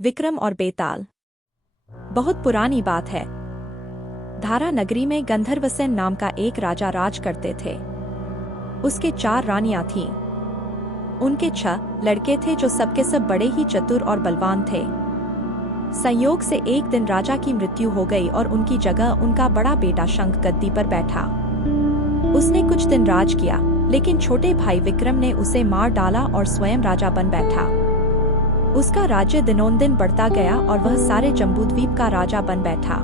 विक्रम और बेताल। बहुत पुरानी बात है। धारा नगरी में गंधर्वसेन नाम का एक राजा राज करते थे। उसके 4 रानियां थीं। उनके 6 लड़के थे जो सबके सब बड़े ही चतुर और बलवान थे। संयोग से एक दिन राजा की मृत्यु हो गई और उनकी जगह उनका बड़ा बेटा शंख गद्दी पर बैठा। उसने कुछ दिन राज किया, लेकिन छोटे भाई विक्रम ने उसे मार डाला और स्वयं राजा बन बैठा। उसका राज्य दिनोंदिन बढ़ता गया और वह सारे जम्बूद्वीप का राजा बन बैठा।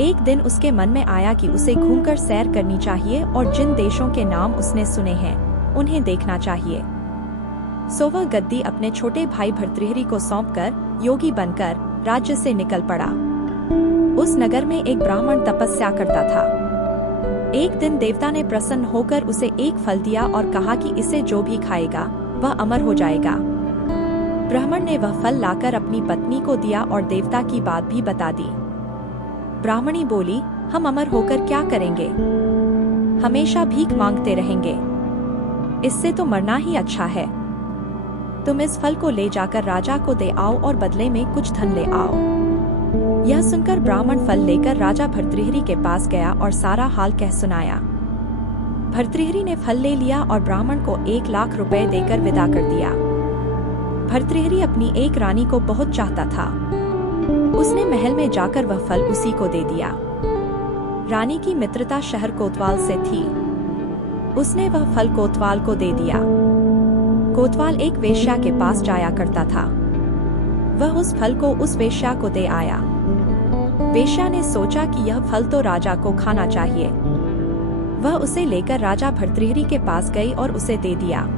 एक दिन उसके मन में आया कि उसे घूमकर सैर करनी चाहिए और जिन देशों के नाम उसने सुने हैं उन्हें देखना चाहिए। सो वह गद्दी अपने छोटे भाई भर्तृहरि को सौंपकर योगी बनकर राज्य से निकल पड़ा। उस नगर में एक ब्राह्मण तपस्या करता था। एक दिन देवता ने प्रसन्न होकर उसे एक फल दिया और कहा कि इसे जो भी खाएगा वह अमर हो जाएगा। ब्राह्मण ने वह फल लाकर अपनी पत्नी को दिया और देवता की बात भी बता दी। ब्राह्मणी बोली, हम अमर होकर क्या करेंगे? हमेशा भीख मांगते रहेंगे। इससे तो मरना ही अच्छा है। तुम इस फल को ले जाकर राजा को दे आओ और बदले में कुछ धन ले आओ। यह सुनकर ब्राह्मण फल लेकर राजा भर्तृहरि के पास गया और सारा हाल कह सुनाया। भर्तृहरि ने फल ले लिया और ब्राह्मण को 1 लाख रुपए देकर विदा कर दिया। भर्तृहरि अपनी एक रानी को बहुत चाहता था। उसने महल में जाकर वह फल उसी को दे दिया। रानी की मित्रता शहर कोतवाल से थी। उसने वह फल कोतवाल को दे दिया। कोतवाल एक वेश्या के पास जाया करता था। वह उस फल को उस वेश्या को दे आया। वेश्या ने सोचा कि यह फल तो राजा को खाना चाहिए। वह उसे लेकर राजा भर्तृहरि के पास गई और उसे दे दिया।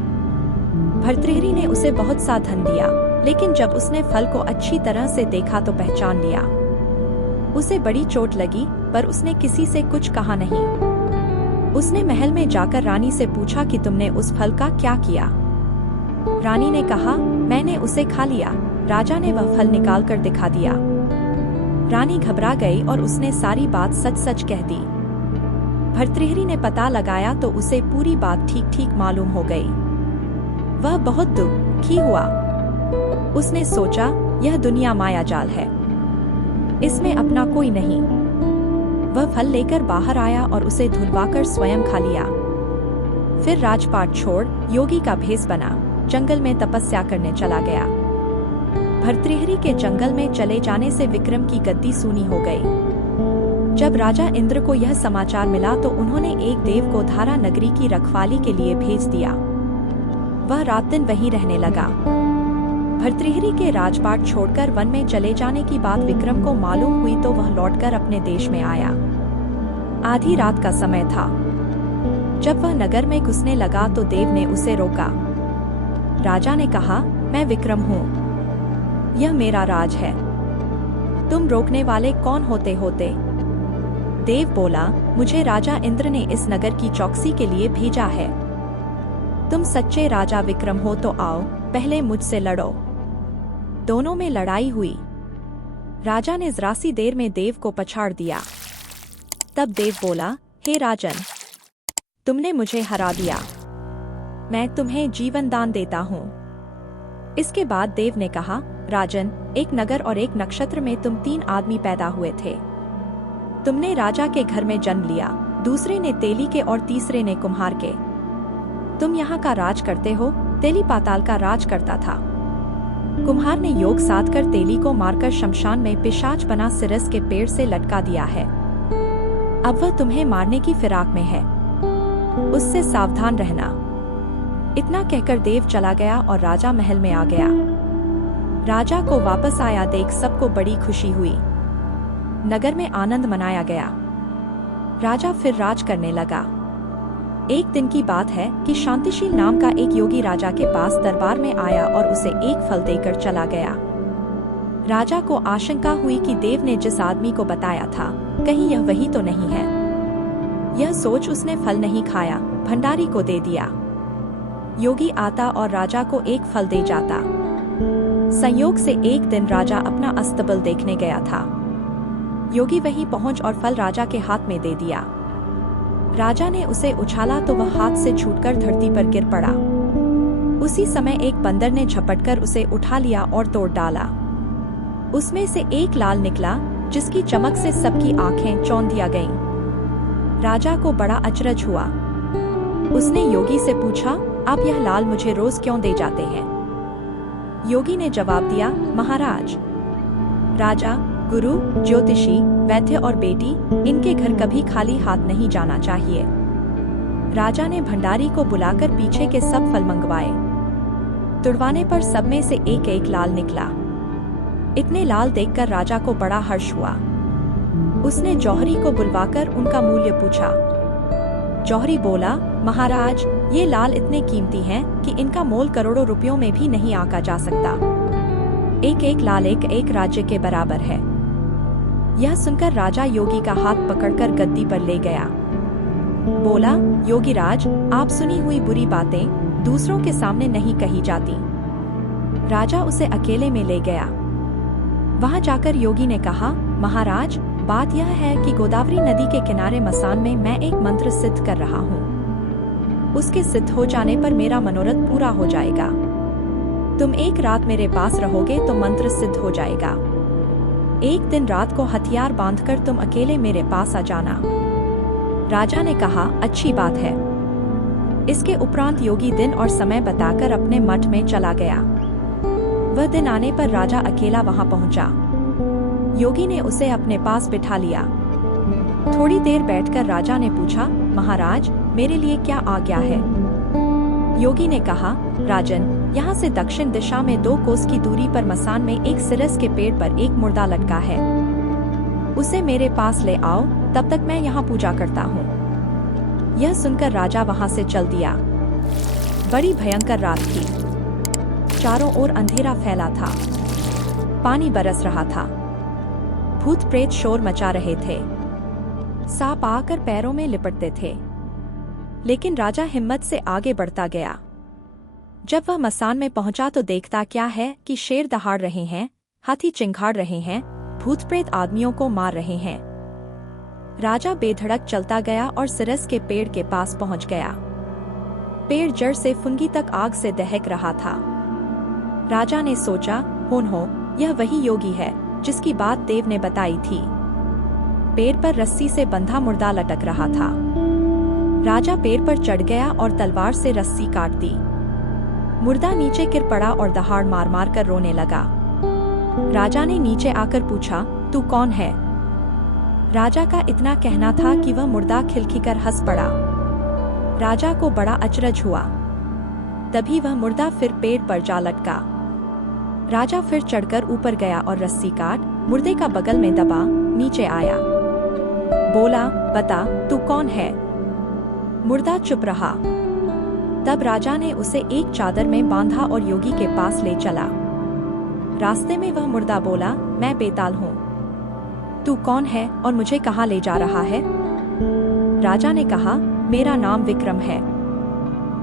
भर्तृहरि ने उसे बहुत सा धन दिया, लेकिन जब उसने फल को अच्छी तरह से देखा तो पहचान लिया। उसे बड़ी चोट लगी, पर उसने किसी से कुछ कहा नहीं। उसने महल में जाकर रानी से पूछा कि तुमने उस फल का क्या किया? रानी ने कहा, मैंने उसे खा लिया। राजा ने वह फल निकाल कर दिखा दिया। रानी घबरा गई और उसने सारी बात सच सच कह दी। भर्तृहरि ने पता लगाया तो उसे पूरी बात ठीक ठीक मालूम हो गई। वह बहुत दुखी हुआ। उसने सोचा, यह दुनिया मायाजाल है, इसमें अपना कोई नहीं। वह फल लेकर बाहर आया और उसे धुलवाकर स्वयं खा लिया। फिर राजपाट छोड़ योगी का भेष बना जंगल में तपस्या करने चला गया। भर्तृहरि के जंगल में चले जाने से विक्रम की गद्दी सूनी हो गई। जब राजा इंद्र को यह समाचार मिला तो उन्होंने एक देव को धारा नगरी की रखवाली के लिए भेज दिया। वह रात दिन वहीं रहने लगा। भर्तृहरि के राजपाट छोड़कर वन में चले जाने की बात विक्रम को मालूम हुई तो वह लौटकर अपने देश में आया। आधी रात का समय था। जब वह नगर में घुसने लगा तो देव ने उसे रोका। राजा ने कहा, मैं विक्रम हूँ, यह मेरा राज है। तुम रोकने वाले कौन होते? देव बोला, मुझे राजा इंद्र ने इस नगर की चौकसी के लिए भेजा है। तुम सच्चे राजा विक्रम हो तो आओ, पहले मुझसे लड़ो। दोनों में लड़ाई हुई। राजा ने जरा सी देर में देव को पछाड़ दिया। तब देव बोला, हे राजन, तुमने मुझे हरा दिया, मैं तुम्हें जीवन दान देता हूँ। इसके बाद देव ने कहा, राजन, एक नगर और एक नक्षत्र में तुम 3 आदमी पैदा हुए थे। तुमने राजा के घर में जन्म लिया, दूसरे ने तेली के और तीसरे ने कुम्हार के। तुम यहाँ का राज करते हो, तेली पाताल का राज करता था। कुम्हार ने योग साध कर तेली को मारकर शमशान में पिशाच बना सिरस के पेड़ से लटका दिया है। अब वह तुम्हें मारने की फिराक में है, उससे सावधान रहना। इतना कहकर देव चला गया और राजा महल में आ गया। राजा को वापस आया देख सबको बड़ी खुशी हुई। नगर में आनंद मनाया गया। राजा फिर राज करने लगा। एक दिन की बात है कि शांतिशील नाम का एक योगी राजा के पास दरबार में आया और उसे एक फल देकर चला गया। राजा को आशंका हुई कि देव ने जिस आदमी को बताया था कहीं यह वही तो नहीं है। यह सोच उसने फल नहीं खाया, भंडारी को दे दिया। योगी आता और राजा को एक फल दे जाता। संयोग से एक दिन राजा अपना अस्तबल देखने गया था। योगी वहीं पहुंच और फल राजा के हाथ में दे दिया। राजा ने उसे उछाला तो वह हाथ से छूटकर धरती पर गिर पड़ा। उसी समय एक बंदर ने झपटकर उसे उठा लिया और तोड़ डाला। उसमें से एक लाल निकला, जिसकी चमक से सबकी आंखें चौंधिया गईं। राजा को बड़ा अचरज हुआ। उसने योगी से पूछा, आप यह लाल मुझे रोज क्यों दे जाते हैं? योगी ने जवाब दिया, महाराज, राजा, गुरु, ज्योतिषी, वैद्य और बेटी, इनके घर कभी खाली हाथ नहीं जाना चाहिए। राजा ने भंडारी को बुलाकर पीछे के सब फल मंगवाए। तुड़वाने पर सब में से एक एक लाल निकला। इतने लाल देखकर राजा को बड़ा हर्ष हुआ। उसने जौहरी को बुलवाकर उनका मूल्य पूछा। जौहरी बोला, महाराज, ये लाल इतने कीमती हैं कि इनका मोल करोड़ों रुपयों में भी नहीं आंका जा सकता। एक एक लाल एक एक राज्य के बराबर है। यह सुनकर राजा योगी का हाथ पकड़कर गद्दी पर ले गया। बोला, योगीराज, आप सुनी हुई बुरी बातें दूसरों के सामने नहीं कही जाती। राजा उसे अकेले में ले गया। वहां जाकर योगी ने कहा, महाराज, बात यह है कि गोदावरी नदी के किनारे मसान में मैं एक मंत्र सिद्ध कर रहा हूँ। उसके सिद्ध हो जाने पर मेरा मनोरथ पूरा हो जाएगा। तुम एक रात मेरे पास रहोगे तो मंत्र सिद्ध हो जाएगा। एक दिन रात को हथियार बांधकर तुम अकेले मेरे पास आ जाना। राजा ने कहा, अच्छी बात है। इसके उपरांत योगी दिन और समय बताकर अपने मठ में चला गया। वह दिन आने पर राजा अकेला वहां पहुंचा। योगी ने उसे अपने पास बिठा लिया। थोड़ी देर बैठकर राजा ने पूछा, महाराज, मेरे लिए क्या आज्ञा है? योगी ने कहा, राजन, यहाँ से दक्षिण दिशा में 2 कोस की दूरी पर मसान में एक सिरस के पेड़ पर एक मुर्दा लटका है। उसे मेरे पास ले आओ, तब तक मैं यहाँ पूजा करता हूँ। यह सुनकर राजा वहाँ से चल दिया। बड़ी भयंकर रात थी। चारों ओर अंधेरा फैला था। पानी बरस रहा था। भूत प्रेत शोर मचा रहे थे। सांप आकर पैरों में लिपटते थे। लेकिन राजा हिम्मत से आगे बढ़ता गया। जब वह मसान में पहुंचा तो देखता क्या है कि शेर दहाड़ रहे हैं, हाथी चिंघाड़ रहे हैं, भूत प्रेत आदमियों को मार रहे हैं। राजा बेधड़क चलता गया और सिरस के पेड़ के पास पहुंच गया। पेड़ जड़ से फुनगी तक आग से दहक रहा था। राजा ने सोचा, हो, यह वही योगी है जिसकी बात देव ने बताई थी। पेड़ पर रस्सी से बंधा मुर्दा लटक रहा था। राजा पेड़ पर चढ़ गया और तलवार से रस्सी काट दी। मुर्दा नीचे गिर पड़ा और दहाड़ मार मार कर रोने लगा। राजा ने नीचे आकर पूछा, तू कौन है? राजा का इतना कहना था कि वह मुर्दा खिलखिलकर हंस पड़ा। राजा को बड़ा अचरज हुआ। तभी वह मुर्दा फिर पेड़ पर जा लटका। राजा फिर चढ़कर ऊपर गया और रस्सी काट मुर्दे का बगल में दबा नीचे आया। बोला, बता, तू कौन है? मुर्दा चुप रहा। तब राजा ने उसे एक चादर में बांधा और योगी के पास ले चला। रास्ते में वह मुर्दा बोला, मैं बेताल हूँ। तू कौन है और मुझे कहाँ ले जा रहा है? राजा ने कहा, मेरा नाम विक्रम है।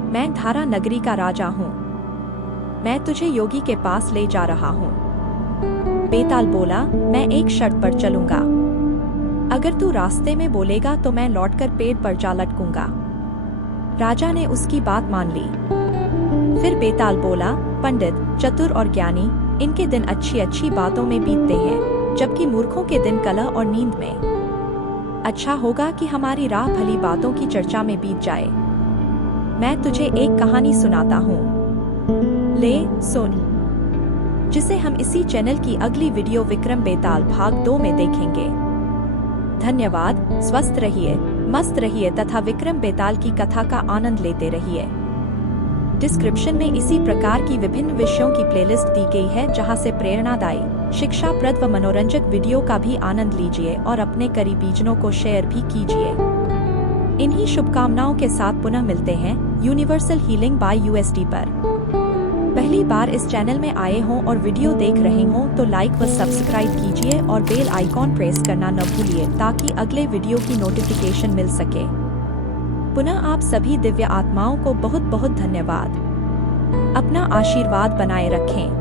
मैं धारा नगरी का राजा हूँ। मैं तुझे योगी के पास ले जा रहा हूँ। बेताल बोला, मैं एक शर्त पर चलूंगा। अगर तू रास्ते में बोलेगा तो मैं लौटकर पेड़ पर जा लटकूंगा। राजा ने उसकी बात मान ली। फिर बेताल बोला, पंडित, चतुर और ज्ञानी, इनके दिन अच्छी अच्छी बातों में बीतते हैं, जबकि मूर्खों के दिन कलह और नींद में। अच्छा होगा कि हमारी राह भली बातों की चर्चा में बीत जाए। मैं तुझे एक कहानी सुनाता हूँ, ले सुन, जिसे हम इसी चैनल की अगली वीडियो विक्रम बेताल भाग 2 में देखेंगे। धन्यवाद। स्वस्थ रहिए, मस्त रहिए तथा विक्रम बेताल की कथा का आनंद लेते रहिए। डिस्क्रिप्शन में इसी प्रकार की विभिन्न विषयों की प्लेलिस्ट दी गई है, जहां से प्रेरणादायी, शिक्षाप्रद व मनोरंजक वीडियो का भी आनंद लीजिए और अपने करीबीजनों को शेयर भी कीजिए। इन्हीं शुभकामनाओं के साथ पुनः मिलते हैं यूनिवर्सल हीलिंग बाय यूएसडी पर। पहली बार इस चैनल में आए हों और वीडियो देख रहे हों तो लाइक व सब्सक्राइब कीजिए और बेल आइकॉन प्रेस करना न भूलिए ताकि अगले वीडियो की नोटिफिकेशन मिल सके। पुनः आप सभी दिव्य आत्माओं को बहुत बहुत धन्यवाद। अपना आशीर्वाद बनाए रखें।